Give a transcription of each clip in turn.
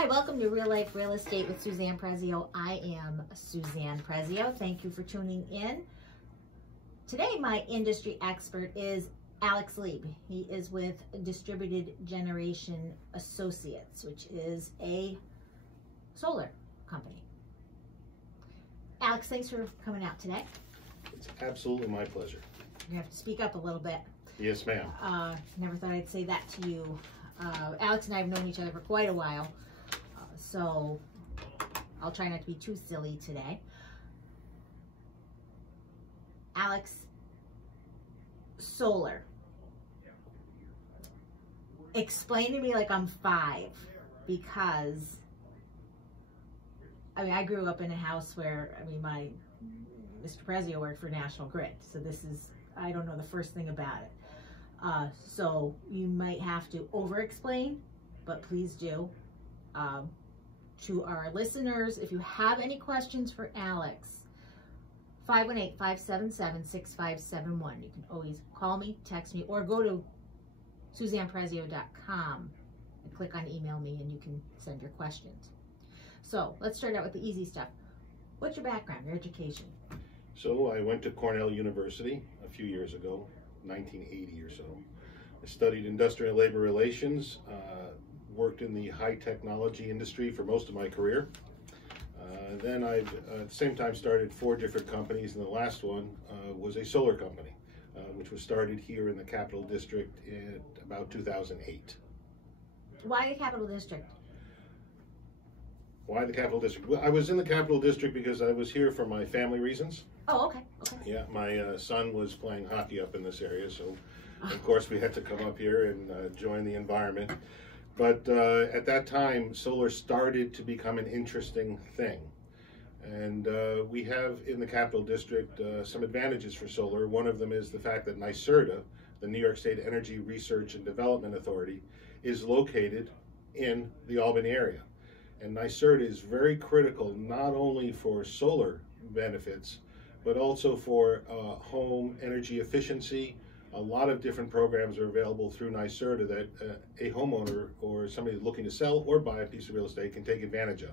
Hi, welcome to Real Life Real Estate with Suzanne Prezio. I am Suzanne Prezio. Thank you for tuning in. Today, my industry expert is Alex Lieb. He is with Distributed Generation Associates, which is a solar company. Alex, thanks for coming out today. It's absolutely my pleasure. You have to speak up a little bit. Yes, ma'am. Never thought I'd say that to you. Alex and I have known each other for quite a while, so I'll try not to be too silly today. Alex, solar. Explain to me like I'm 5, because I grew up in a house where, my Mr. Prezio worked for National Grid, so this is, I don't know the first thing about it. So you might have to over-explain, but please do. To our listeners, if you have any questions for Alex, 518-577-6571. You can always call me, text me, or go to SuzannePrezio.com and click on email me and you can send your questions. So let's start out with the easy stuff. What's your background, your education? So I went to Cornell University a few years ago, 1980 or so. I studied industrial labor relations, worked in the high technology industry for most of my career. Then I, at the same time, started 4 different companies, and the last one was a solar company, which was started here in the Capital District in about 2008. Why the Capital District? Why the Capital District? Well, I was in the Capital District because I was here for my family reasons. Oh, okay. Yeah, my son was playing hockey up in this area, so of course we had to come up here and join the environment. But at that time, solar started to become an interesting thing. And we have in the Capital District some advantages for solar. One of them is the fact that NYSERDA, the New York State Energy Research and Development Authority, is located in the Albany area. And NYSERDA is very critical not only for solar benefits, but also for home energy efficiency. A lot of different programs are available through NYSERDA that a homeowner or somebody looking to sell or buy a piece of real estate can take advantage of.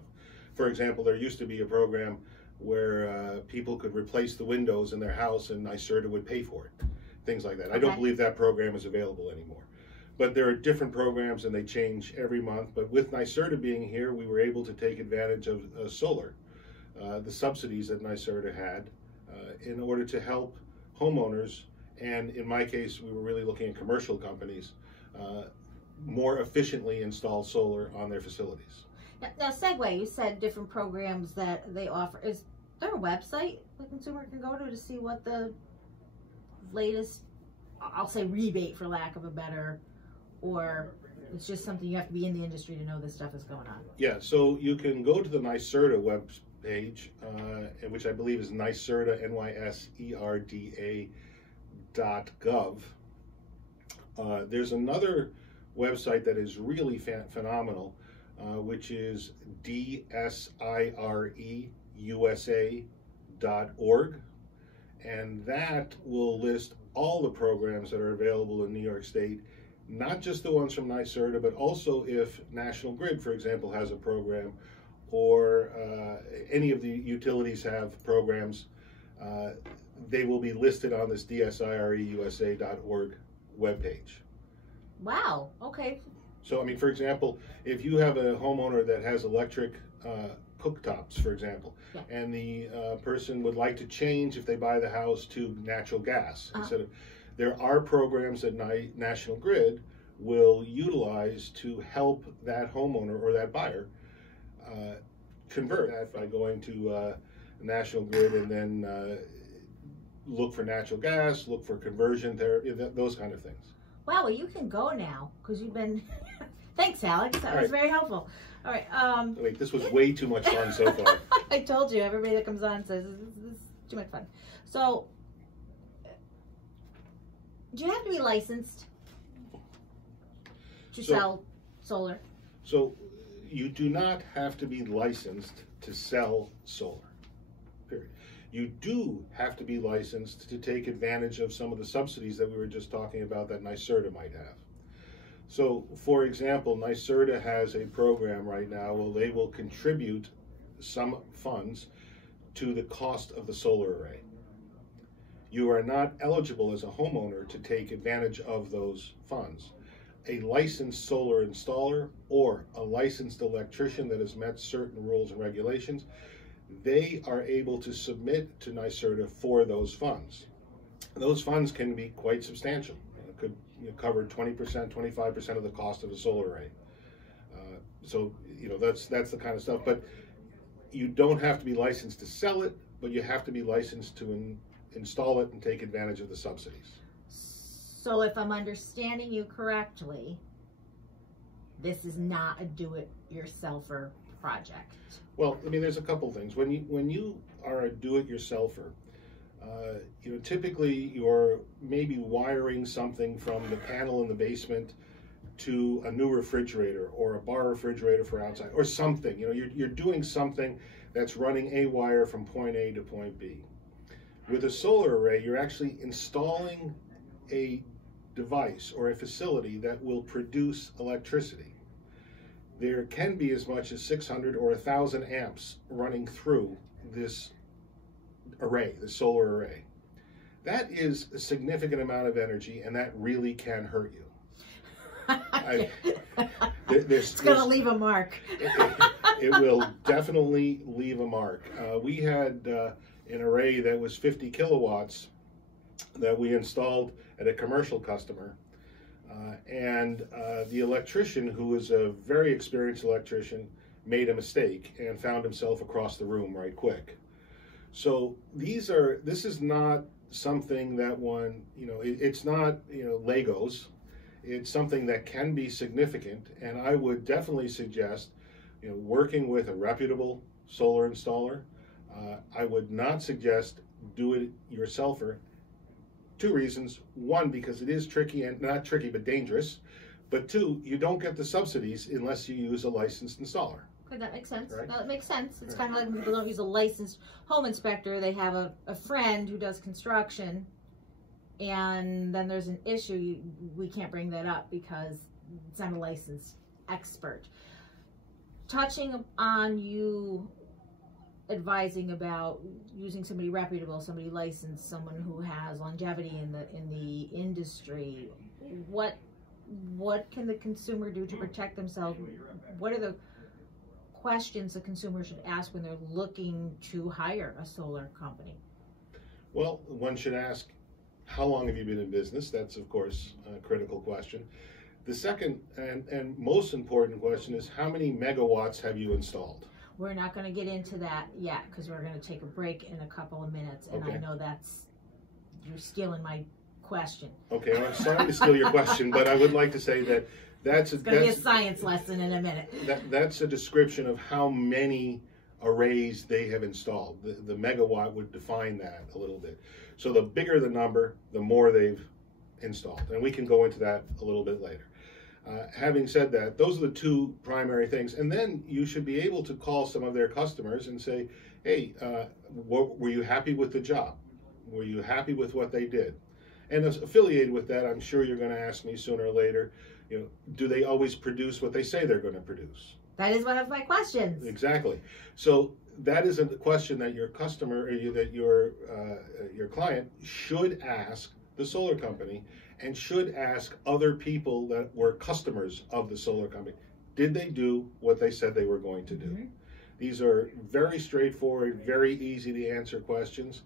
For example, there used to be a program where people could replace the windows in their house and NYSERDA would pay for it, things like that. Okay. I don't believe that program is available anymore. But there are different programs and they change every month. But with NYSERDA being here, we were able to take advantage of solar, the subsidies that NYSERDA had, in order to help homeowners, and in my case, we were really looking at commercial companies, more efficiently install solar on their facilities. Now, segue, you said different programs that they offer. Is there a website the consumer can go to see what the latest, I'll say rebate for lack of a better, or it's just something you have to be in the industry to know this stuff is going on? Yeah, so you can go to the NYSERDA web page, which I believe is NYSERDA, NYSERDA.gov. There's another website that is really phenomenal, which is DSIREUSA.org, and that will list all the programs that are available in New York State, not just the ones from NYSERDA, but also if National Grid, for example, has a program, or any of the utilities have programs, they will be listed on this DSIREUSA.org webpage. Wow, okay. So, for example, if you have a homeowner that has electric cooktops, for example, yeah, and the person would like to change, if they buy the house, to natural gas instead of, there are programs that National Grid will utilize to help that homeowner or that buyer convert that by going to National Grid and then look for natural gas, look for conversion therapy, those kind of things. Wow, well, you can go now because you've been. Thanks, Alex. That was very helpful. All right. Wait, this was way too much fun so far. I told you, everybody that comes on says this is too much fun. So, do you have to be licensed to sell solar? So, you do not have to be licensed to sell solar, period. You do have to be licensed to take advantage of some of the subsidies that we were just talking about that NYSERDA might have. So, for example, NYSERDA has a program right now where they will contribute some funds to the cost of the solar array. You are not eligible as a homeowner to take advantage of those funds. A licensed solar installer or a licensed electrician that has met certain rules and regulations, they are able to submit to NYSERDA for those funds. Those funds can be quite substantial. It could cover 20%, 25% of the cost of a solar array. So, that's the kind of stuff. But you don't have to be licensed to sell it, but you have to be licensed to install it and take advantage of the subsidies. So if I'm understanding you correctly, this is not a do-it-yourselfer project. Well, I mean, there's a couple things. When you are a do-it-yourselfer, typically you're maybe wiring something from the panel in the basement to a new refrigerator or a bar refrigerator for outside or something. You're doing something that's running a wire from point A to point B. With a solar array, you're actually installing a device or a facility that will produce electricity. There can be as much as 600 or 1,000 amps running through this array, the solar array. That is a significant amount of energy, and that really can hurt you. It's going to leave a mark. It will definitely leave a mark. We had an array that was 50 kilowatts that we installed at a commercial customer. And the electrician, who was a very experienced electrician, made a mistake and found himself across the room right quick. So this is not something that it's not, Legos. It's something that can be significant, and I would definitely suggest, working with a reputable solar installer. I would not suggest do-it-yourselfer. 2 reasons. 1, because it is tricky, and not tricky, but dangerous. But 2, you don't get the subsidies unless you use a licensed installer. Okay, that makes sense. Right? That makes sense. It's kind of like when people don't use a licensed home inspector. They have a friend who does construction, and then there's an issue. We can't bring that up because it's not a licensed expert. Touching on you advising about using somebody reputable, somebody licensed, someone who has longevity in the industry, what can the consumer do to protect themselves? What are the questions the consumer should ask when they're looking to hire a solar company? Well, one should ask, how long have you been in business? That's, of course, a critical question. The second and most important question is, how many megawatts have you installed? We're not going to get into that yet because we're going to take a break in a couple of minutes, and okay. I know you're stealing my question. Okay, well, I'm sorry to steal your question, but I would like to say that it's going to be a science lesson in a minute. That's a description of how many arrays they have installed. The megawatt would define that a little bit. So the bigger the number, the more they've installed, and we can go into that a little bit later. Having said that, those are the 2 primary things. And then you should be able to call some of their customers and say, hey, were you happy with the job? Were you happy with what they did? And as affiliated with that, I'm sure you're going to ask me sooner or later, do they always produce what they say they're going to produce? That is one of my questions. Exactly. So that is a question that your customer, or that your client should ask the solar company, and should ask other people that were customers of the solar company. Did they do what they said they were going to do? Mm-hmm. These are very straightforward, very easy to answer questions.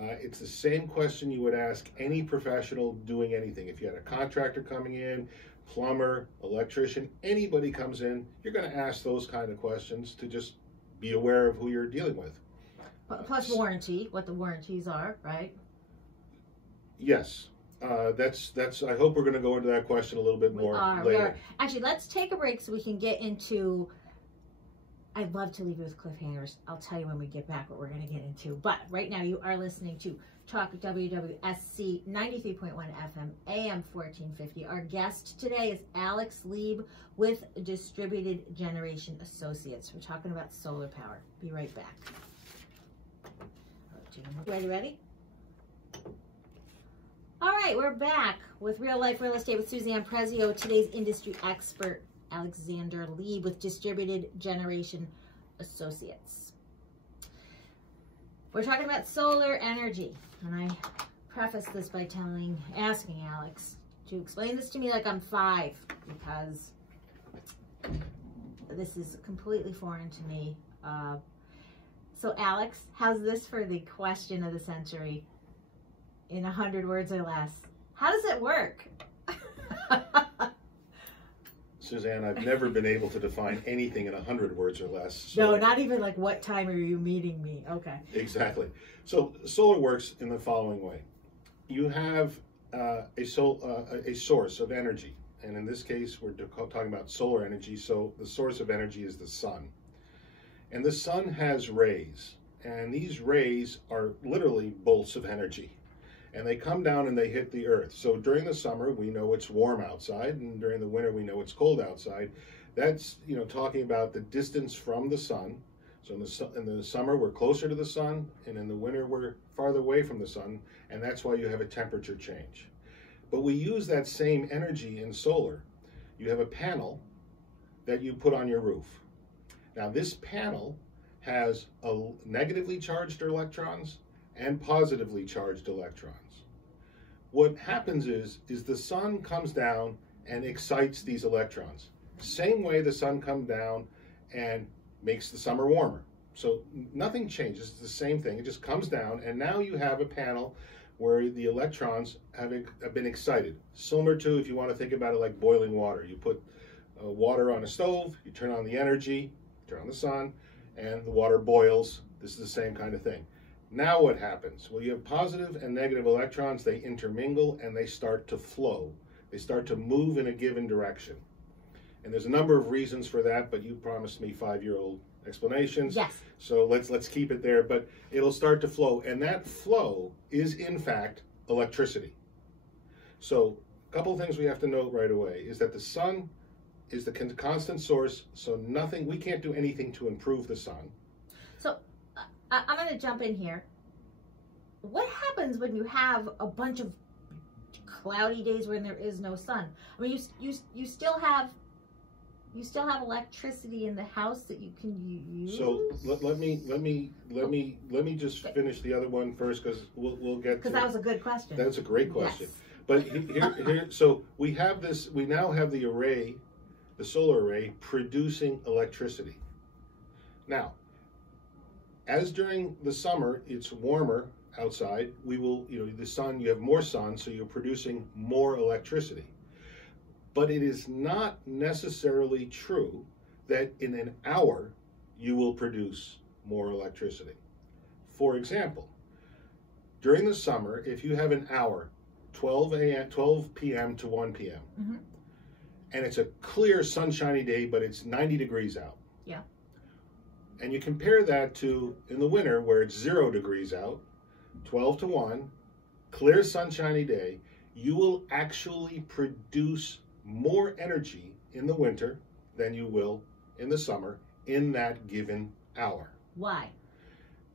It's the same question you would ask any professional doing anything. If you had a contractor coming in, plumber, electrician, anybody comes in, you're going to ask those kind of questions to just be aware of who you're dealing with. Plus warranty, what the warranties are, right? Yes. That's. I hope we're going to go into that question a little bit more later. We are. Actually, let's take a break so we can get into. I'd love to leave you with cliffhangers. I'll tell you when we get back what we're going to get into. But right now, you are listening to Talk WWSC 93.1 FM AM 1450. Our guest today is Alex Lieb with Distributed Generation Associates. We're talking about solar power. Be right back. Ready? All right, we're back with Real Life Real Estate with Suzanne Prezio. Today's industry expert, Alexander Lieb with Distributed Generation Associates. We're talking about solar energy, and I preface this by asking Alex to explain this to me like I'm 5, because this is completely foreign to me. So Alex, how's this for the question of the century? In 100 words or less. How does it work? Suzanne, I've never been able to define anything in 100 words or less. So no, not even like, what time are you meeting me? Okay. Exactly. So solar works in the following way. You have a source of energy. And in this case, we're talking about solar energy. So the source of energy is the sun. And the sun has rays. And these rays are literally bolts of energy. And they come down and they hit the earth. So during the summer, we know it's warm outside, and during the winter, we know it's cold outside. That's, talking about the distance from the sun. So in the summer, we're closer to the sun, and in the winter, we're farther away from the sun, and that's why you have a temperature change. But we use that same energy in solar. You have a panel that you put on your roof. Now, this panel has negatively charged electrons and positively charged electrons. What happens is the sun comes down and excites these electrons. Same way the sun comes down and makes the summer warmer. So nothing changes, it's the same thing. It just comes down, and now you have a panel where the electrons have been excited. Similar to, if you want to think about it, like boiling water. You put water on a stove, you turn on the energy, turn on the sun, and the water boils. This is the same kind of thing. Now what happens? Well, you have positive and negative electrons, they intermingle and they start to flow. They start to move in a given direction. And there's a number of reasons for that, but you promised me 5-year-old explanations. Yes. So let's keep it there, but it'll start to flow. And that flow is, in fact, electricity. So a couple of things we have to note right away is that the sun is the constant source, so we can't do anything to improve the sun. So I'm going to jump in here. What happens when you have a bunch of cloudy days when there is no sun? I mean, you still have electricity in the house that you can use. So let me just finish the other one first, because we'll get to. Because that was a good question. That's a great question. Yes. But here, so we have this. We now have the array, the solar array, producing electricity. Now, as during the summer, it's warmer outside. We will, the sun, you have more sun, so you're producing more electricity. But it is not necessarily true that in an hour you will produce more electricity. For example, during the summer, if you have an hour, 12 p.m. to 1 p.m., mm-hmm. and it's a clear sunshiny day, but it's 90 degrees out. Yeah. And you compare that to in the winter where it's 0 degrees out, 12 to 1, clear sunshiny day, you will actually produce more energy in the winter than you will in the summer in that given hour. Why?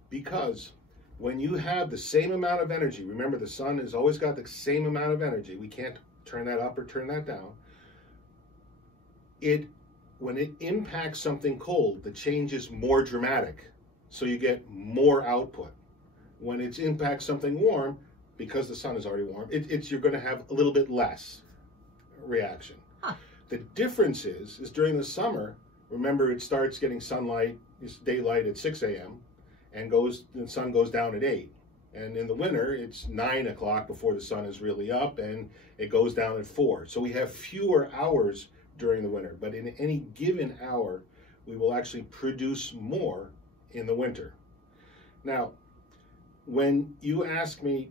Because when you have the same amount of energy, remember the sun has always got the same amount of energy. We can't turn that up or turn that down. When it impacts something cold, the change is more dramatic, so you get more output. When it impacts something warm, because the sun is already warm, you're going to have a little bit less reaction. Huh. The difference is during the summer, remember it starts getting sunlight, it's daylight at 6 a.m. and the sun goes down at 8. And in the winter, it's 9 o'clock before the sun is really up, and it goes down at 4. So we have fewer hours during the winter, but in any given hour, we will actually produce more in the winter. Now, when you ask me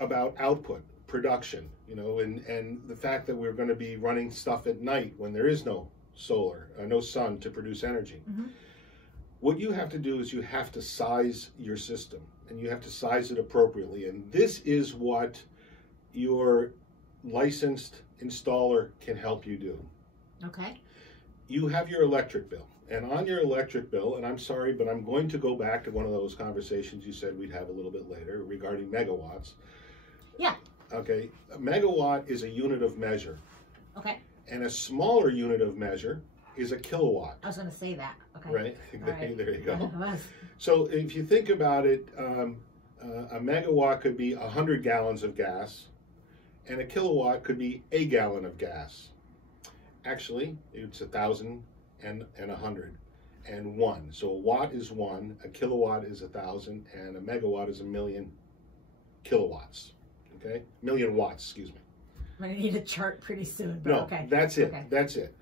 about output, production, and the fact that we're going to be running stuff at night when there is no solar, no sun to produce energy, mm-hmm. what you have to do is you have to size your system, and you have to size it appropriately. And this is what your licensed installer can help you do. Okay. You have your electric bill, and on your electric bill, and I'm sorry, but I'm going to go back to one of those conversations you said we'd have a little bit later regarding megawatts. Yeah. Okay, a megawatt is a unit of measure. Okay. And a smaller unit of measure is a kilowatt. I was going to say that. Okay. Right? Right. There you go. So if you think about it, a megawatt could be 100 gallons of gas, and a kilowatt could be a gallon of gas. Actually, it's 1,000 and 100 and 1. So a watt is 1, a kilowatt is 1,000, and a megawatt is 1,000,000 kilowatts. Okay? Million watts, excuse me. I'm going to need a chart pretty soon, but no, okay. That's it. Okay. That's it.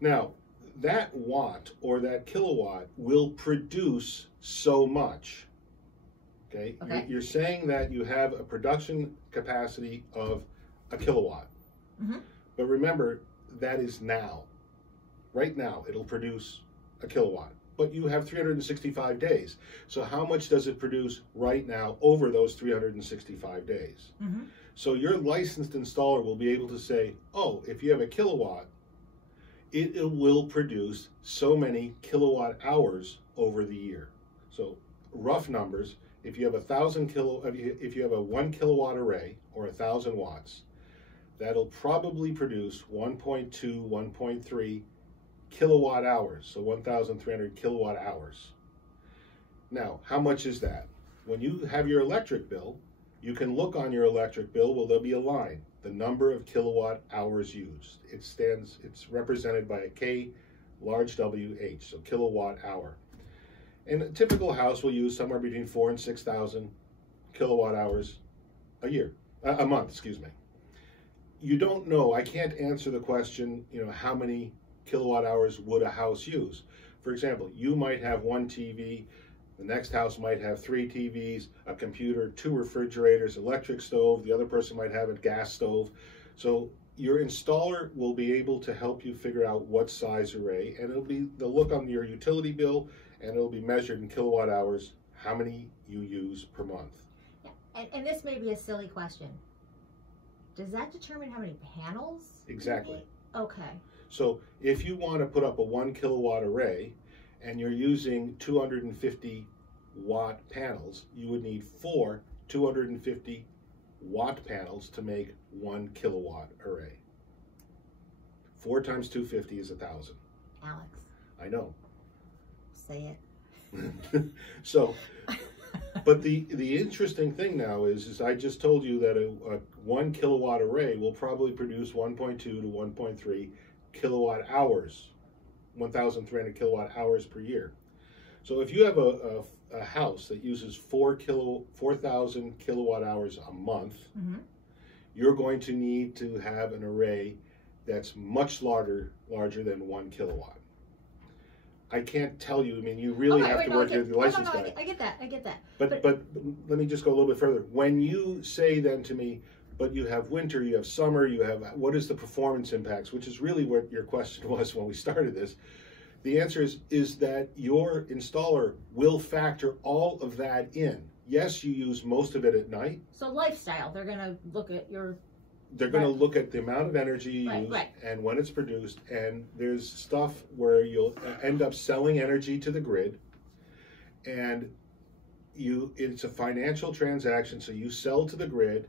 Now, that watt or that kilowatt will produce so much. Okay? Okay. You're saying that you have a production capacity of a kilowatt. Mm-hmm. But remember, that is now. Right now, it'll produce a kilowatt. But you have 365 days. So how much does it produce right now over those 365 days? Mm-hmm. So your licensed installer will be able to say, oh, if you have a kilowatt, it will produce so many kilowatt hours over the year. So rough numbers, if you have if you have a 1 kilowatt array or 1,000 watts, that'll probably produce 1.2, 1.3 kilowatt hours. So 1,300 kilowatt hours. Now, how much is that? When you have your electric bill, you can look on your electric bill, well, there'll be a line, the number of kilowatt hours used. It's represented by a K large WH, so kilowatt hour. And a typical house will use somewhere between 4,000 and 6,000 kilowatt hours a month, excuse me. You don't know, I can't answer the question, how many kilowatt hours would a house use? For example, you might have 1 TV, the next house might have 3 TVs, a computer, 2 refrigerators, electric stove, the other person might have a gas stove. So your installer will be able to help you figure out what size array, and they'll look on your utility bill and it'll be measured in kilowatt hours, how many you use per month. Yeah. And this may be a silly question. Does that determine how many panels? Exactly. Okay. So if you want to put up a 1 kilowatt array and you're using 250 watt panels, you would need 4 250 watt panels to make 1 kilowatt array. 4 times 250 is 1,000. Alex. I know. Say it. So, but the interesting thing now is I just told you that a 1 kilowatt array will probably produce 1.2 to 1.3 kilowatt hours, 1,300 kilowatt hours per year. So if you have a house that uses 4,000 kilowatt hours a month, mm-hmm. you're going to need to have an array that's much larger than 1 kilowatt. I can't tell you. I mean, you really have to work with the license guy. I get that. But let me just go a little bit further. When you say then to me, but you have winter, you have summer, you have, what is the performance impacts, which is really what your question was when we started this. The answer is that your installer will factor all of that in. Yes, you use most of it at night. So lifestyle, they're going to look at your... They're going to look at the amount of energy you use and when it's produced. And there's stuff where you'll end up selling energy to the grid. And it's a financial transaction, so you sell to the grid,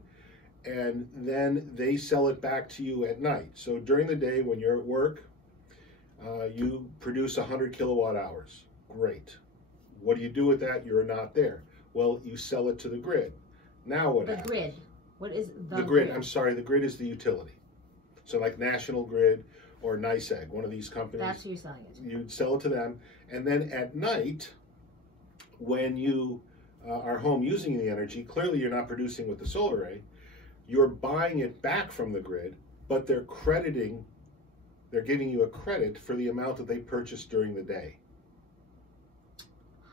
and then they sell it back to you at night. So during the day when you're at work, you produce 100 kilowatt hours. Great. What do you do with that? You're not there. Well, you sell it to the grid. Now what happens? The grid. What is the grid? I'm sorry, the grid is the utility. So like National Grid or NYSEG, one of these companies. That's who you're selling it to. You'd sell it to them. And then at night, when you are home using the energy, clearly you're not producing with the solar array. You're buying it back from the grid, but they're giving you a credit for the amount that they purchased during the day.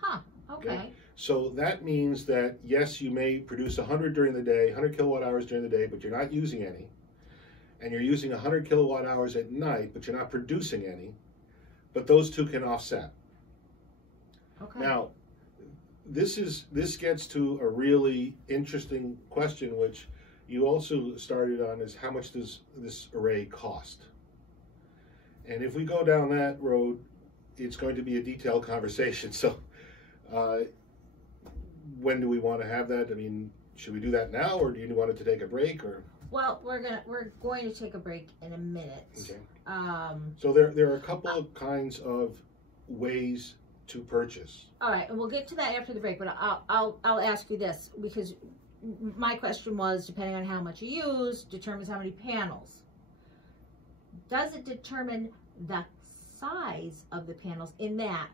Huh, okay. So that means that, yes, you may produce 100 during the day, 100 kilowatt hours during the day, but you're not using any. And you're using 100 kilowatt hours at night, but you're not producing any. But those two can offset. Okay. Now, this gets to a really interesting question, which you also started on, is how much does this array cost? And if we go down that road, it's going to be a detailed conversation. So when do we want to have that? I mean, should we do that now, or do you want it to take a break, or? Well, we're going to take a break in a minute. Okay. So there are a couple of kinds of ways to purchase. All right, and we'll get to that after the break. But I'll ask you this, because my question was, depending on how much you use, determines how many panels. Does it determine the size of the panels? In that,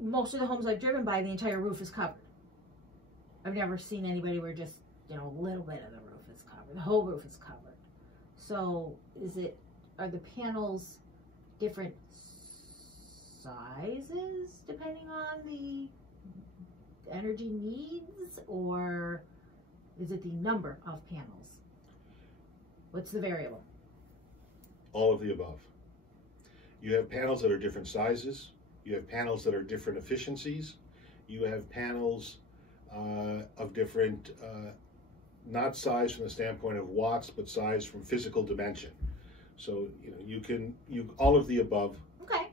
most of the homes I've driven by, the entire roof is covered. I've never seen anybody where just, you know, a little bit of the roof is covered. The whole roof is covered. So are the panels different sizes depending on the energy needs, or is it the number of panels? What's the variable? All of the above. You have panels that are different sizes. You have panels that are different efficiencies. You have panels of different, not size from the standpoint of watts, but size from physical dimension. So, you know, all of the above. Okay.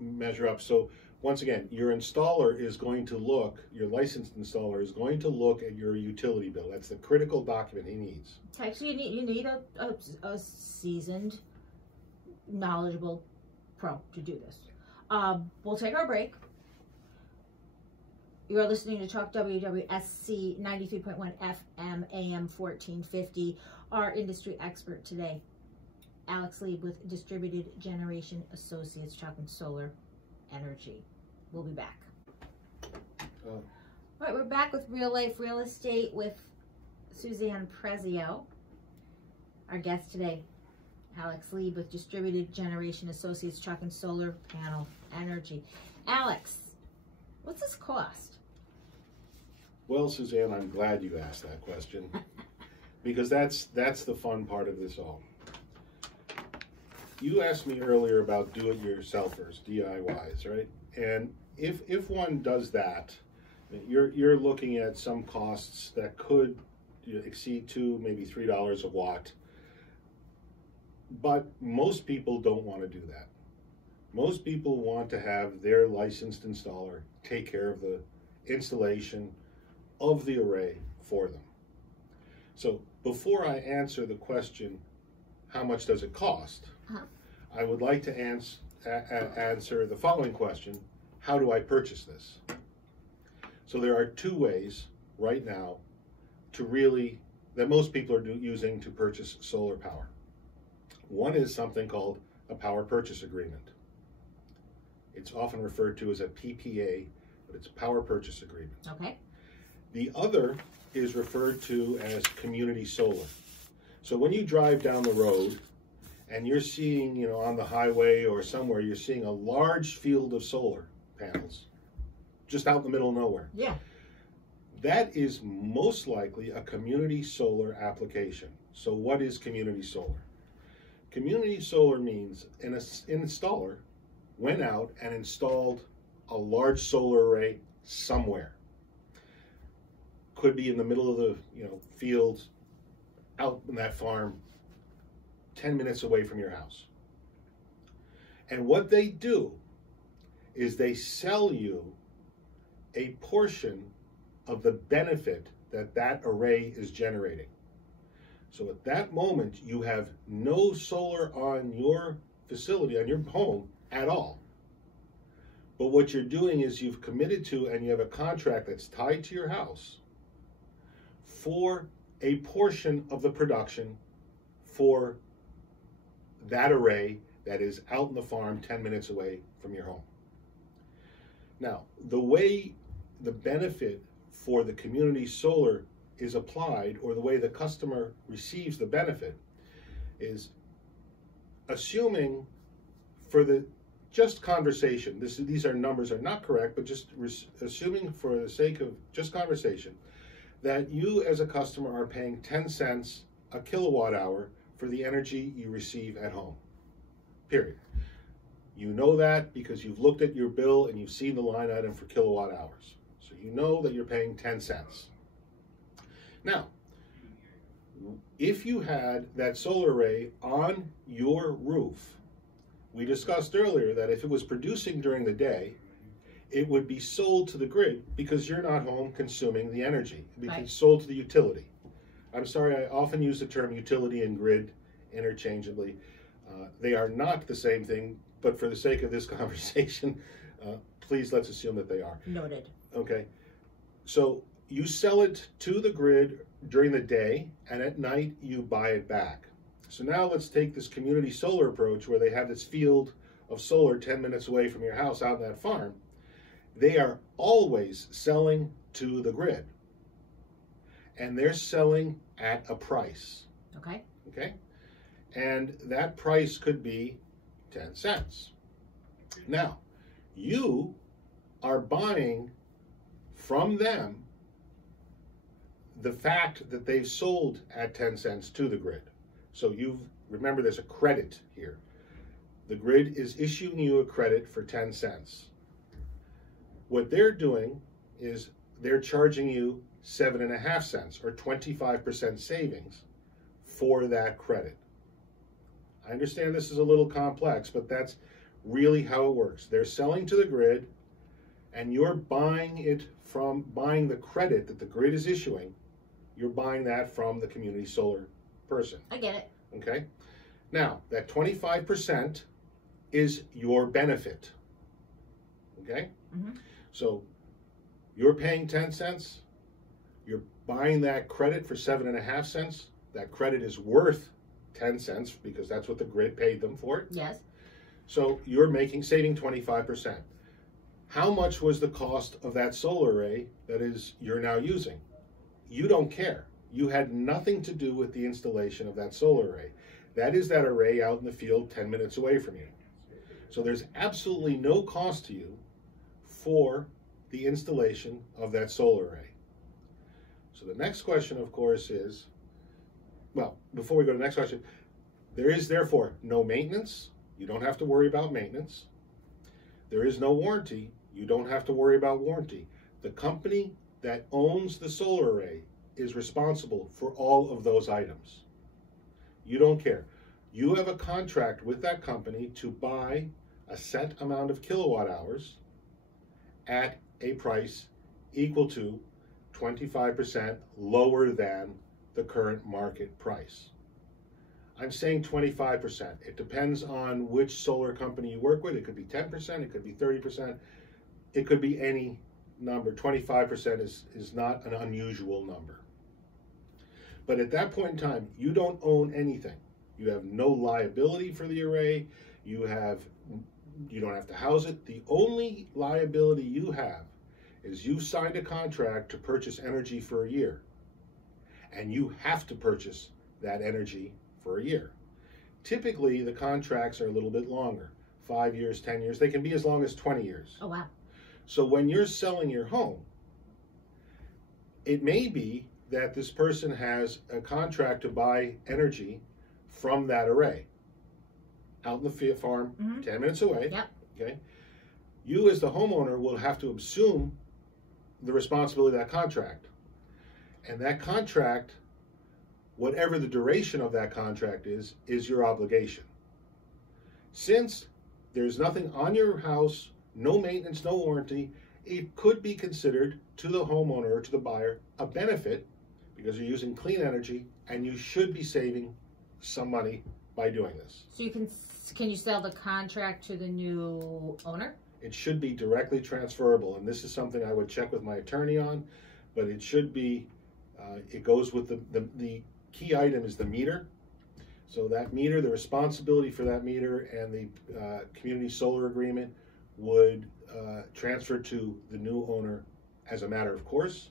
Measure up. So once again, your installer is going to look, your licensed installer is going to look at your utility bill. That's the critical document he needs. Okay, so you need a seasoned, knowledgeable pro to do this. We'll take our break. You're listening to Talk WWSC 93.1 FM AM 1450. Our industry expert today, Alex Lieb with Distributed Generation Associates, talking solar energy. We'll be back. All right, we're back with Real Life Real Estate with Suzanne Prezio. Our guest today, Alex Lieb with Distributed Generation Associates, talking solar panel energy. Alex, what's this cost? Well, Suzanne, I'm glad you asked that question because that's the fun part of this all. You asked me earlier about do-it-yourselfers, DIYs, right? And if one does that, you're looking at some costs that could exceed $2, maybe $3 a watt. But most people don't want to do that. Most people want to have their licensed installer take care of the installation of the array for them. So before I answer the question, how much does it cost? I would like to answer the following question: how do I purchase this? So there are two ways right now that most people are using to purchase solar power. One is something called a power purchase agreement. It's often referred to as a PPA, but it's a power purchase agreement. Okay. The other is referred to as community solar. So when you drive down the road and you're seeing, you know, on the highway or somewhere, you're seeing a large field of solar panels just out in the middle of nowhere. Yeah. That is most likely a community solar application. So what is community solar? Community solar means an installer went out and installed a large solar array somewhere. Could be in the middle of the field, out in that farm, 10 minutes away from your house. And what they do is they sell you a portion of the benefit that array is generating. So at that moment, you have no solar on your facility, on your home at all. But what you're doing is you've committed to, and you have a contract that's tied to your house for a portion of the production for that array that is out in the farm 10 minutes away from your home. Now, the way the benefit for the community solar is applied, or the way the customer receives the benefit, is assuming, for the just conversation, these numbers are not correct, but just assuming for the sake of just conversation, that you as a customer are paying 10 cents a kilowatt hour for the energy you receive at home, period. You know that because you've looked at your bill and you've seen the line item for kilowatt hours. So you know that you're paying 10 cents. Now, if you had that solar array on your roof, we discussed earlier that if it was producing during the day, it would be sold to the grid because you're not home consuming the energy. It would be Right. sold to the utility. I'm sorry, I often use the term utility and grid interchangeably. They are not the same thing, but for the sake of this conversation, please let's assume that they are. Noted. Okay, so you sell it to the grid during the day, and at night you buy it back. So now let's take this community solar approach where they have this field of solar 10 minutes away from your house out on that farm. They are always selling to the grid, and they're selling at a price. Okay. Okay, and that price could be 10 cents. Now, you are buying from them the fact that they've sold at 10 cents to the grid. So remember there's a credit here. The grid is issuing you a credit for 10 cents. What they're doing is they're charging you 7.5 cents or 25% savings for that credit. I understand this is a little complex, but that's really how it works. They're selling to the grid, and you're buying the credit that the grid is issuing. You're buying that from the community solar person. I get it. Okay? Now, that 25% is your benefit. Okay? Mm-hmm. So, you're paying 10 cents. You're buying that credit for 7.5 cents. That credit is worth 10 cents because that's what the grid paid them for it. Yes. So you're saving 25%. How much was the cost of that solar array that you're now using? You don't care. You had nothing to do with the installation of that solar array. That is that array out in the field 10 minutes away from you. So there's absolutely no cost to you for the installation of that solar array. So the next question, of course, is, well, before we go to the next question, there is therefore no maintenance. You don't have to worry about maintenance. There is no warranty. You don't have to worry about warranty. The company that owns the solar array is responsible for all of those items. You don't care. You have a contract with that company to buy a set amount of kilowatt hours at a price equal to 25% lower than the current market price. I'm saying 25%. It depends on which solar company you work with. It could be 10%, it could be 30%, it could be any number. 25% is not an unusual number. But at that point in time, you don't own anything. You have no liability for the array. You don't have to house it. The only liability you have is you signed a contract to purchase energy for a year. And you have to purchase that energy for a year. Typically, the contracts are a little bit longer, 5 years, 10 years. They can be as long as 20 years. Oh, wow. So when you're selling your home, it may be that this person has a contract to buy energy from that array out in the farm, 10 minutes away. Yep. Okay. You as the homeowner will have to assume the responsibility of that contract. And that contract, whatever the duration of that contract is your obligation. Since there's nothing on your house, no maintenance, no warranty, it could be considered to the homeowner or to the buyer a benefit because you're using clean energy and you should be saving some money by doing this. So can you sell the contract to the new owner? It should be directly transferable, and this is something I would check with my attorney on, but it should be, it goes with the key item is the meter. So that meter, the responsibility for that meter and the community solar agreement would transfer to the new owner as a matter of course,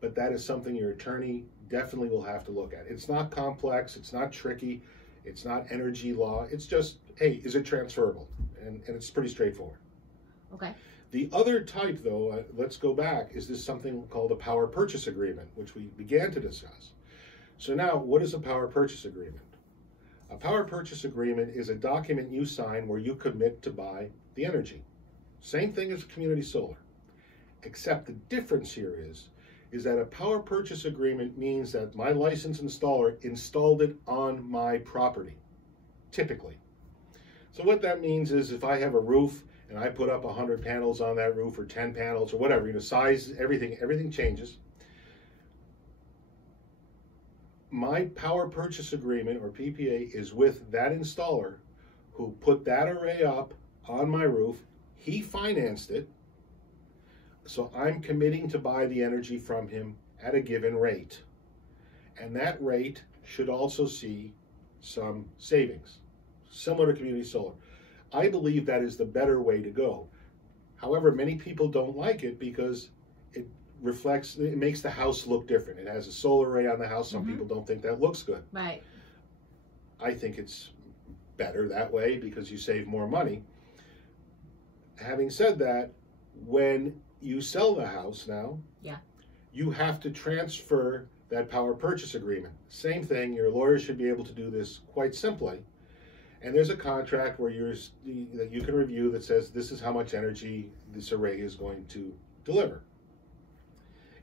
but that is something your attorney definitely will have to look at. It's not complex, it's not tricky, it's not energy law, it's just, hey, is it transferable? And it's pretty straightforward. Okay. The other type, though, let's go back, is this something called a power purchase agreement, which we began to discuss. So now, what is a power purchase agreement? A power purchase agreement is a document you sign where you commit to buy the energy. Same thing as community solar, except the difference here is that a power purchase agreement means that my licensed installer installed it on my property, typically. So what that means is if I have a roof and I put up 100 panels on that roof or 10 panels or whatever, size, everything changes. My power purchase agreement, or PPA, is with that installer who put that array up on my roof. He financed it, so I'm committing to buy the energy from him at a given rate. And that rate should also see some savings, similar to community solar. I believe that is the better way to go. However, many people don't like it because it makes the house look different. It has a solar array on the house. Some people don't think that looks good. Right. I think it's better that way because you save more money. Having said that, when you sell the house now, you have to transfer that power purchase agreement. Same thing, your lawyer should be able to do this quite simply. And there's a contract where that you can review that says this is how much energy this array is going to deliver.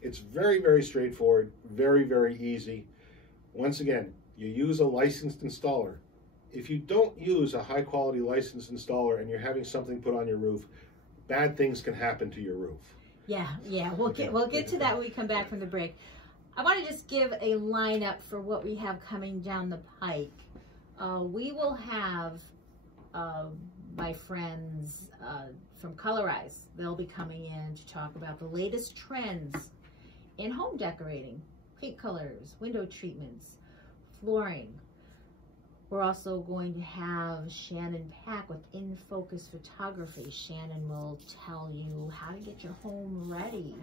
It's very, very straightforward, very, very easy. Once again, you use a licensed installer. If you don't use a high quality licensed installer and you're having something put on your roof, bad things can happen to your roof. Yeah, we'll get to that when we come back from the break. I want to just give a lineup for what we have coming down the pike. We will have my friends from Colorize. They'll be coming in to talk about the latest trends in home decorating, paint colors, window treatments, flooring. We're also going to have Shannon Pack with In Focus Photography. Shannon will tell you how to get your home ready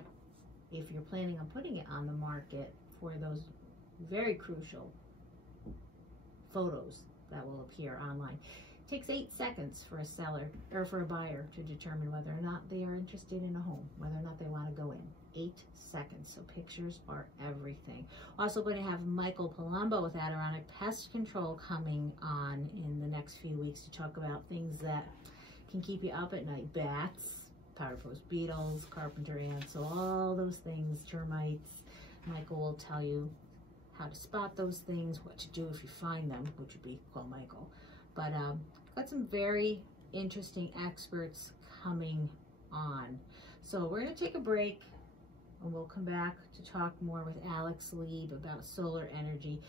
if you're planning on putting it on the market for those very crucial photos that will appear online. It takes 8 seconds for a seller or for a buyer to determine whether or not they are interested in a home, whether or not they want to go in. 8 seconds. So pictures are everything. Also going to have Michael Palumbo with Adirondack Pest Control coming on in the next few weeks to talk about things that can keep you up at night. Bats, powder post beetles, carpenter ants, so all those things, termites. Michael will tell you how to spot those things, what to do if you find them, which would be call Michael. But got some very interesting experts coming on. So we're going to take a break and we'll come back to talk more with Alex Lieb about solar energy.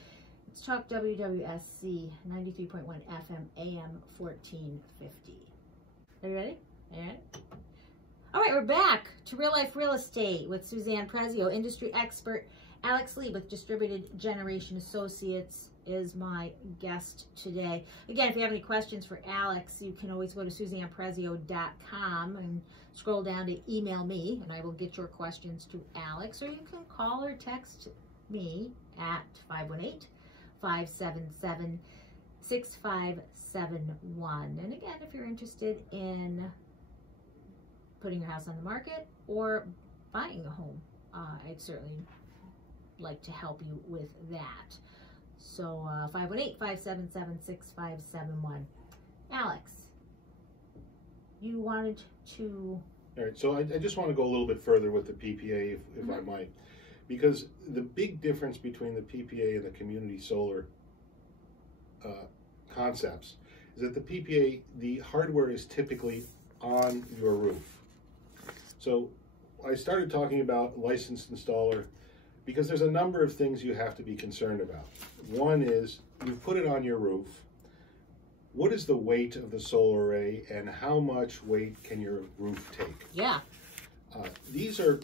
Let's talk WWSC 93.1 FM AM 1450. Are you ready? All right. All right, we're back to Real Life Real Estate with Suzanne Prezio, industry expert. Alex Lieb with Distributed Generation Associates is my guest today. Again, if you have any questions for Alex, you can always go to SuzannePrezio.com and scroll down to email me, and I will get your questions to Alex, or you can call or text me at 518-577-6571. And again, if you're interested in putting your house on the market or buying a home, I'd certainly like to help you with that. So 518-577-6571. Alex, you wanted to... All right, so I just want to go a little bit further with the PPA, if I might, because the big difference between the PPA and the community solar concepts is that the PPA, the hardware is typically on your roof. So I started talking about licensed installer because there's a number of things you have to be concerned about. One is, you put it on your roof. What is the weight of the solar array and how much weight can your roof take? Yeah. These are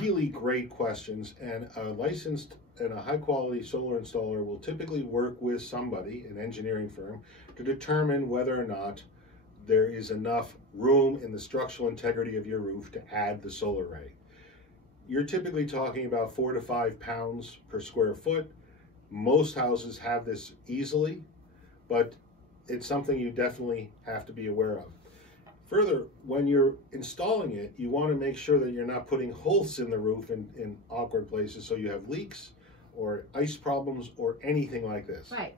really great questions, and a licensed and a high quality solar installer will typically work with somebody, an engineering firm, to determine whether or not there is enough room in the structural integrity of your roof to add the solar array. You're typically talking about 4 to 5 pounds per square foot. Most houses have this easily, but it's something you definitely have to be aware of. Further, when you're installing it, you want to make sure that you're not putting holes in the roof in awkward places so you have leaks or ice problems or anything like this. Right.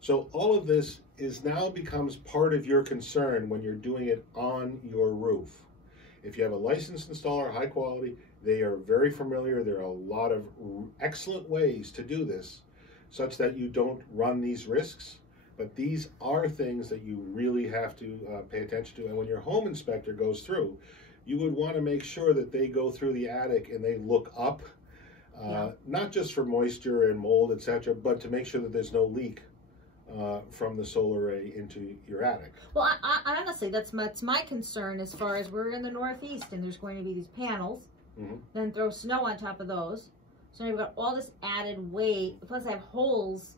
So all of this now becomes part of your concern when you're doing it on your roof. If you have a licensed installer, high quality, they are very familiar. There are a lot of excellent ways to do this such that you don't run these risks. But these are things that you really have to pay attention to. And when your home inspector goes through, you would want to make sure that they go through the attic and they look up, not just for moisture and mold, etc., but to make sure that there's no leak from the solar array into your attic. Well, I honestly, that's my concern as far as we're in the Northeast and there's going to be these panels, then throw snow on top of those. So now we've got all this added weight, plus I have holes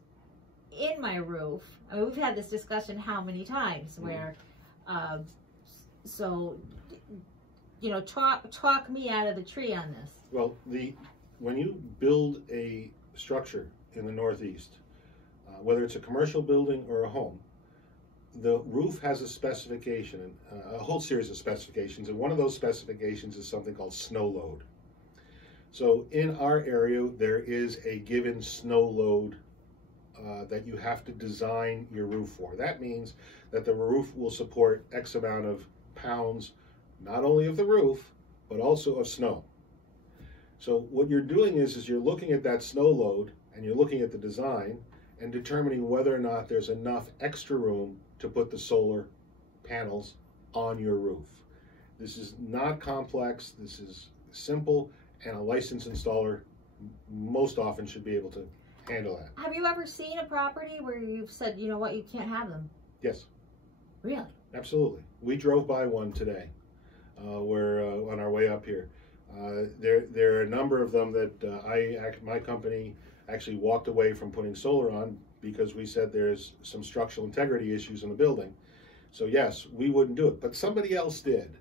in my roof. I mean, we've had this discussion how many times where, so, you know, talk me out of the tree on this. Well, when you build a structure in the Northeast, whether it's a commercial building or a home, the roof has a specification, a whole series of specifications, and one of those specifications is something called snow load. So in our area, there is a given snow load that you have to design your roof for. That means that the roof will support X amount of pounds, not only of the roof, but also of snow. So what you're doing is you're looking at that snow load and you're looking at the design and determining whether or not there's enough extra room to put the solar panels on your roof. This is not complex, this is simple, and a licensed installer most often should be able to handle that. Have you ever seen a property where you've said, you know what, you can't have them? Yes. Really? Absolutely. We drove by one today. We're on our way up here. There are a number of them that my company actually walked away from putting solar on because we said there's some structural integrity issues in the building. So yes, we wouldn't do it, but somebody else did.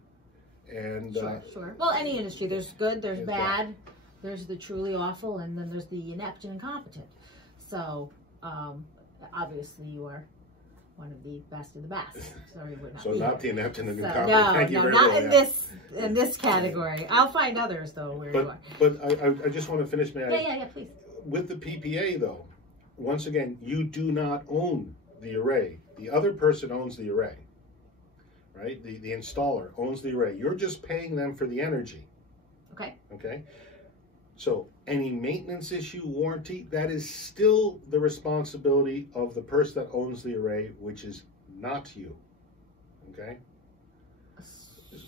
And sure. Well, any industry, there's good, there's bad, there's the truly awful, and then there's the inept and incompetent. So obviously you are one of the best of the best. Sorry, would not so be not here. the inept and the So, incompetent. Thank you very much. Not in this category. I'll find others though where you are. But I just want to finish, Yeah, please. With the PPA though, once again, you do not own the array. The other person owns the array, right? The installer owns the array. You're just paying them for the energy. Okay. Okay. So any maintenance issue, warranty, that is still the responsibility of the person that owns the array, which is not you. Okay?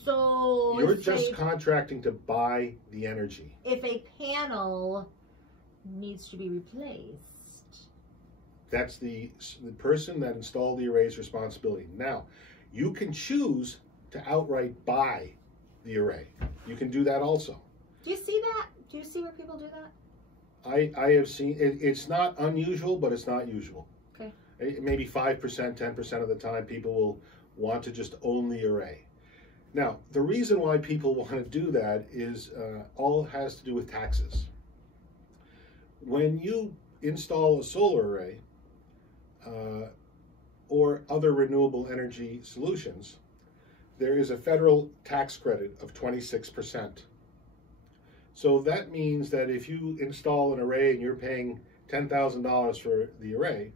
So you're just contracting to buy the energy. If a panel needs to be replaced, that's the person that installed the array's responsibility. Now, you can choose to outright buy the array. You can do that also. Do you see that? Do you see where people do that? I have seen it. It's not unusual, but it's not usual. Okay. Maybe 5%, 10% of the time people will want to just own the array. Now, the reason why people want to do that is all has to do with taxes. When you install a solar array or other renewable energy solutions, there is a federal tax credit of 26%. So that means that if you install an array and you're paying $10,000 for the array,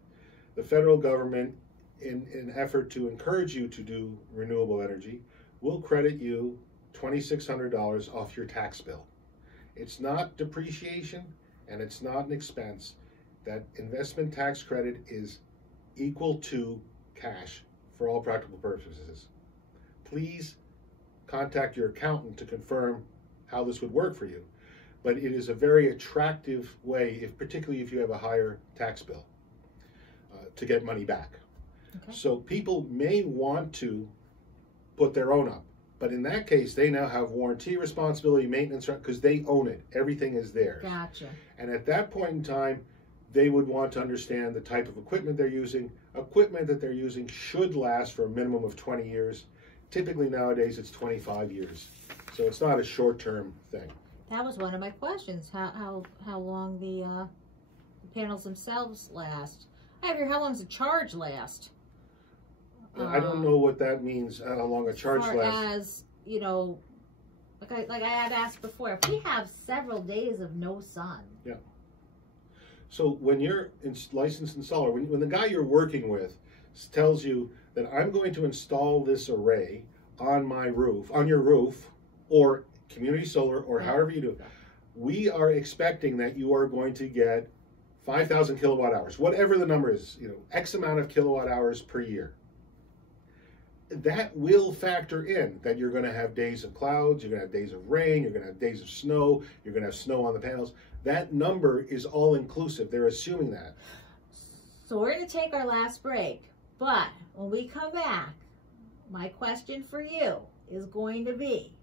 the federal government, in an effort to encourage you to do renewable energy, will credit you $2,600 off your tax bill. It's not depreciation and it's not an expense. That investment tax credit is equal to cash for all practical purposes. Please contact your accountant to confirm how this would work for you. But it is a very attractive way, particularly if you have a higher tax bill, to get money back. Okay. So people may want to put their own up. But in that case, they now have warranty responsibility, maintenance, because they own it. Everything is theirs. Gotcha. And at that point in time, they would want to understand the type of equipment they're using. Equipment that they're using should last for a minimum of 20 years. Typically nowadays, it's 25 years. So it's not a short-term thing. That was one of my questions, how long the panels themselves last. I have here, how long does a charge last? I don't know what that means, how long a charge lasts. As, you know, like I had asked before, if we have several days of no sun. Yeah. So when you're licensed installer, when the guy you're working with tells you that I'm going to install this array on my roof, on your roof, or community solar, or however you do it, we are expecting that you are going to get 5,000 kilowatt hours, whatever the number is, you know, X amount of kilowatt hours per year. That will factor in that you're going to have days of clouds, you're going to have days of rain, you're going to have days of snow, you're going to have snow on the panels. That number is all inclusive. They're assuming that. So we're going to take our last break, but when we come back, my question for you is going to be,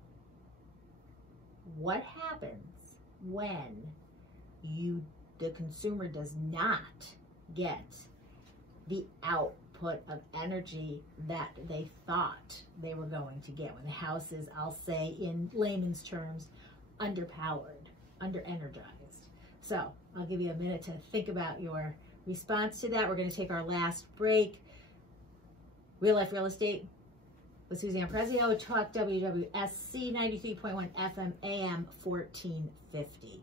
what happens when the consumer does not get the output of energy that they thought they were going to get, when the house is, I'll say in layman's terms, underpowered, underenergized? So I'll give you a minute to think about your response to that. We're going to take our last break. Real Life Real Estate with Suzanne Prezio, Talk WWSC 93.1 FM AM 1450.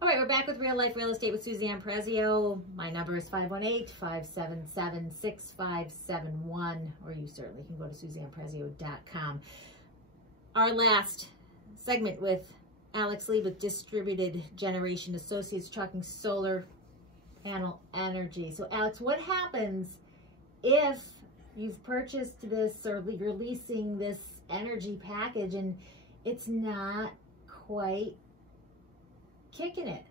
All right, we're back with Real Life Real Estate with Suzanne Prezio. My number is 518-577-6571, or you certainly can go to SuzannePrezio.com. Our last segment with Alex Lieb with Distributed Generation Associates, talking solar panel energy. So Alex, what happens if you've purchased this, or you're leasing this energy package and it's not quite kicking it?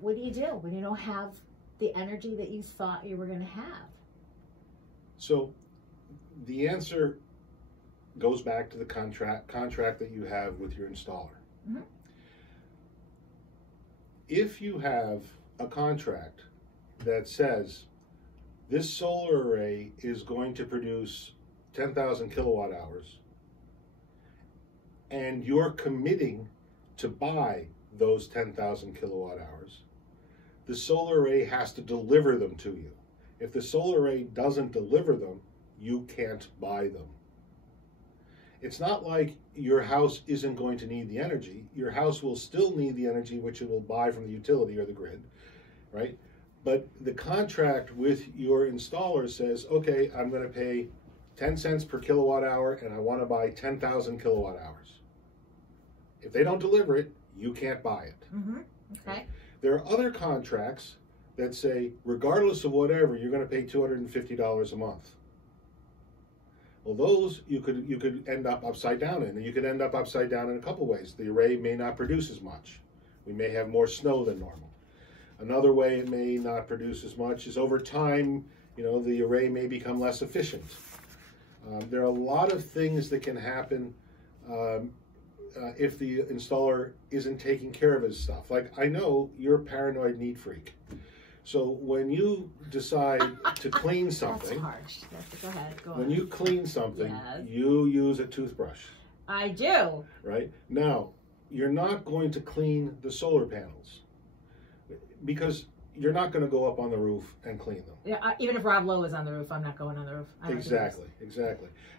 What do you do when you don't have the energy that you thought you were going to have? So the answer goes back to the contract that you have with your installer. Mm-hmm. If you have a contract that says this solar array is going to produce 10,000 kilowatt hours, and you're committing to buy those 10,000 kilowatt hours, the solar array has to deliver them to you. If the solar array doesn't deliver them, you can't buy them. It's not like your house isn't going to need the energy. Your house will still need the energy, which it will buy from the utility or the grid, right? But the contract with your installer says, okay, I'm going to pay 10 cents per kilowatt hour and I want to buy 10,000 kilowatt hours. If they don't deliver it, you can't buy it. Mm-hmm. Okay. There are other contracts that say, regardless of whatever, you're going to pay $250 a month. Well, those you could end up upside down in, and you could end up upside down in a couple ways. The array may not produce as much. We may have more snow than normal. Another way it may not produce as much is over time, you know, the array may become less efficient. There are a lot of things that can happen if the installer isn't taking care of his stuff. Like, I know you're a paranoid neat freak. So when you decide to clean something, that's harsh. Go ahead. Go when on. you clean something, Yes. you use a toothbrush. I do. Right? Now, you're not going to clean the solar panels because you're not going to go up on the roof and clean them. Yeah, even if Rob Lowe is on the roof, I'm not going on the roof. Exactly.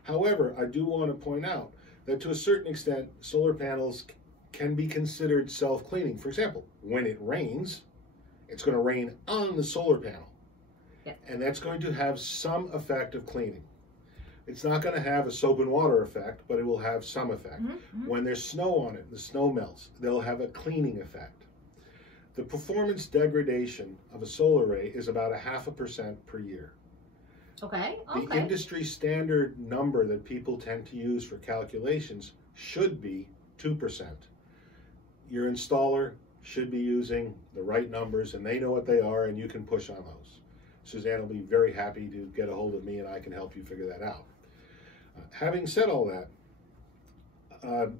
However, I do want to point out that to a certain extent, solar panels can be considered self-cleaning. For example, when it rains, it's going to rain on the solar panel. Yeah. And that's going to have some effect of cleaning. It's not going to have a soap and water effect, but it will have some effect. Mm-hmm. When there's snow on it, the snow melts, they'll have a cleaning effect. The performance degradation of a solar array is about 0.5% per year. Okay. The industry standard number that people tend to use for calculations should be 2%. Your installer should be using the right numbers, and they know what they are, and you can push on those. Suzanne will be very happy to get a hold of me, and I can help you figure that out. Having said all that,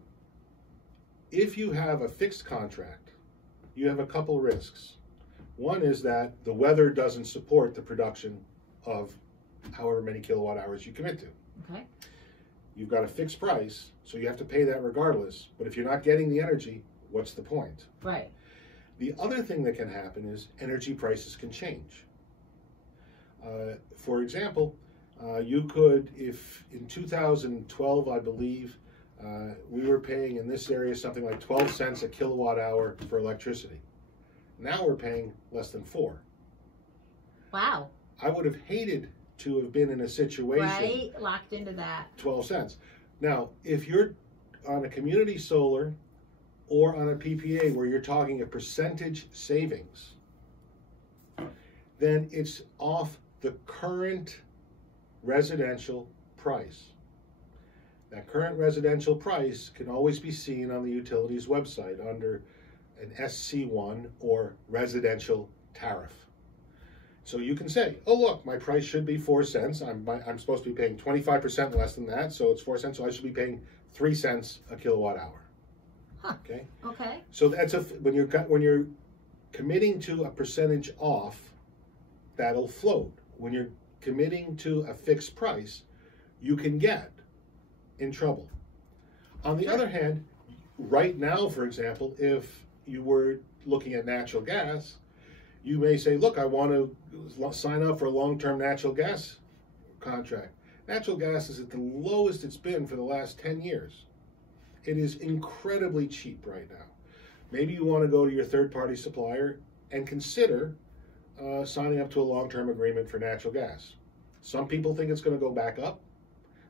if you have a fixed contract, you have a couple risks. One is that the weather doesn't support the production of however many kilowatt hours you commit to. Okay. You've got a fixed price, so you have to pay that regardless, but if you're not getting the energy, what's the point? Right. The other thing that can happen is energy prices can change. For example, you could, if in 2012, I believe, we were paying in this area something like 12 cents a kilowatt hour for electricity. Now we're paying less than 4. Wow. I would have hated to have been in a situation. Right, locked into that. 12 cents. Now, if you're on a community solar or on a PPA where you're talking a percentage savings, then it's off the current residential price. That current residential price can always be seen on the utilities website under an SC1 or residential tariff. So you can say, oh look, my price should be 4 cents. I'm supposed to be paying 25% less than that, so it's 4 cents, so I should be paying 3 cents a kilowatt hour. Huh. Okay? Okay. So that's when you're committing to a percentage off, that'll float. When you're committing to a fixed price, you can get in trouble. On the other hand, right now, for example, if you were looking at natural gas, you may say, look, I want to sign up for a long-term natural gas contract. Natural gas is at the lowest it's been for the last 10 years. It is incredibly cheap right now. Maybe you want to go to your third-party supplier and consider signing up to a long-term agreement for natural gas. Some people think it's going to go back up.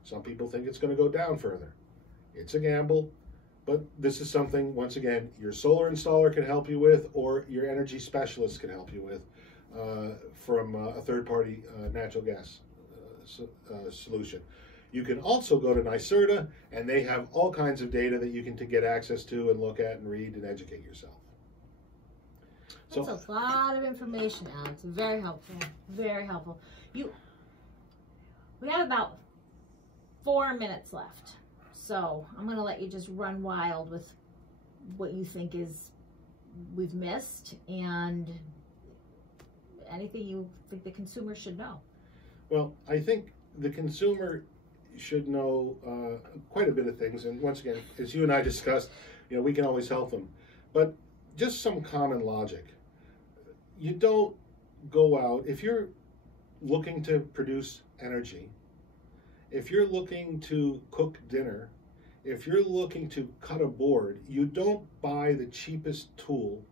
Some people think it's going to go down further. It's a gamble, but this is something, once again, your solar installer can help you with, or your energy specialist can help you with from a third-party natural gas solution. You can also go to NYSERDA, and they have all kinds of data that you can get access to and look at and read and educate yourself. That's a lot of information, Alex. Very helpful. Very helpful. We have about 4 minutes left, so I'm going to let you just run wild with what you think we've missed and anything you think the consumer should know. Well, I think the consumer should know quite a bit of things, and once again, as you and I discussed, we can always help them. But just some common logic. You don't go out, if you're looking to produce energy, if you're looking to cook dinner, if you're looking to cut a board, you don't buy the cheapest tool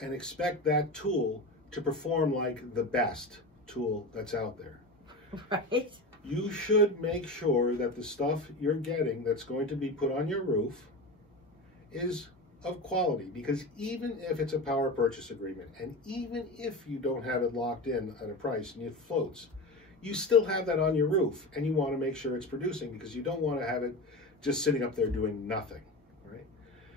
and expect that tool to perform like the best tool that's out there. Right. You should make sure that the stuff you're getting that's going to be put on your roof is of quality, because even if it's a power purchase agreement, and even if you don't have it locked in at a price and it floats, you still have that on your roof, and you want to make sure it's producing, because you don't want to have it just sitting up there doing nothing, right?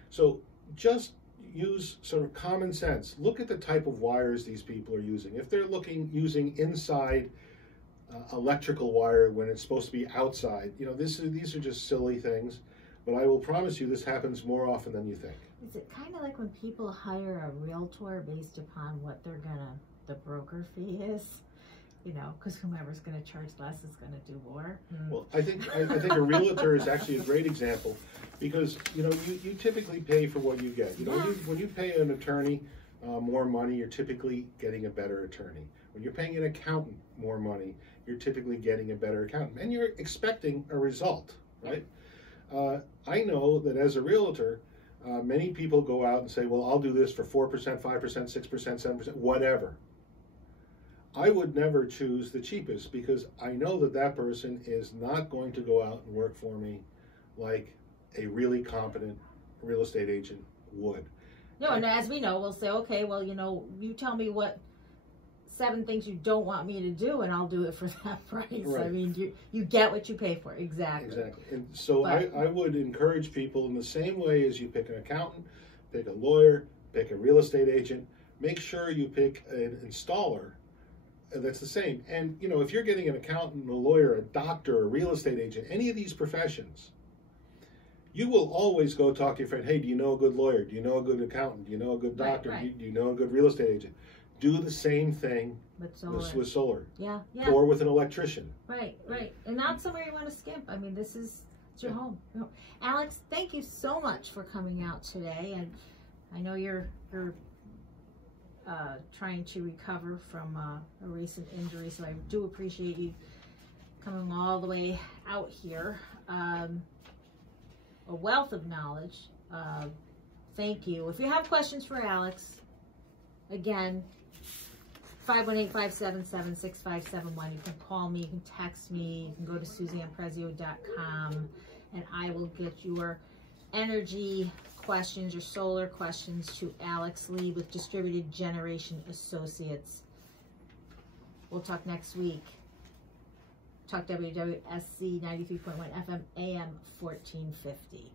So just use sort of common sense. Look at the type of wires these people are using. If they're using inside electrical wire when it's supposed to be outside, these are just silly things, but I will promise you this happens more often than you think. Is it kind of like when people hire a realtor based upon what the broker fee is? Because whomever's going to charge less is going to do more. Well, I think a realtor is actually a great example, because you typically pay for what you get. When you pay an attorney more money, you're typically getting a better attorney. When you're paying an accountant more money, you're typically getting a better accountant, and you're expecting a result, right? I know that as a realtor, many people go out and say, well, I'll do this for 4%, 5%, 6%, 7%, whatever. I would never choose the cheapest, because I know that person is not going to go out and work for me like a really competent real estate agent would. No, and as we know, we'll say, okay, well, you tell me what 7 things you don't want me to do, and I'll do it for that price. Right. I mean, you get what you pay for. Exactly. Exactly. And so I would encourage people, in the same way as you pick an accountant, pick a lawyer, pick a real estate agent, make sure you pick an installer that's the same. And, if you're getting an accountant, a lawyer, a doctor, a real estate agent, any of these professions, you will always go talk to your friend, hey, do you know a good lawyer? Do you know a good accountant? Do you know a good doctor? Right. Do you know a good real estate agent? Do the same thing with solar. Yeah, yeah. Or with an electrician. Right, right. And not somewhere you want to skimp. I mean, it's your home. Alex, thank you so much for coming out today. And I know you're trying to recover from a recent injury, so I do appreciate you coming all the way out here. A wealth of knowledge. Thank you. If you have questions for Alex, again, 518-577-6571. You can call me, you can text me, you can go to SuzannePrezio.com, and I will get your energy questions, your solar questions, to Alex Lieb with Distributed Generation Associates. We'll talk next week. Talk WWSC 93.1 FM AM 1450.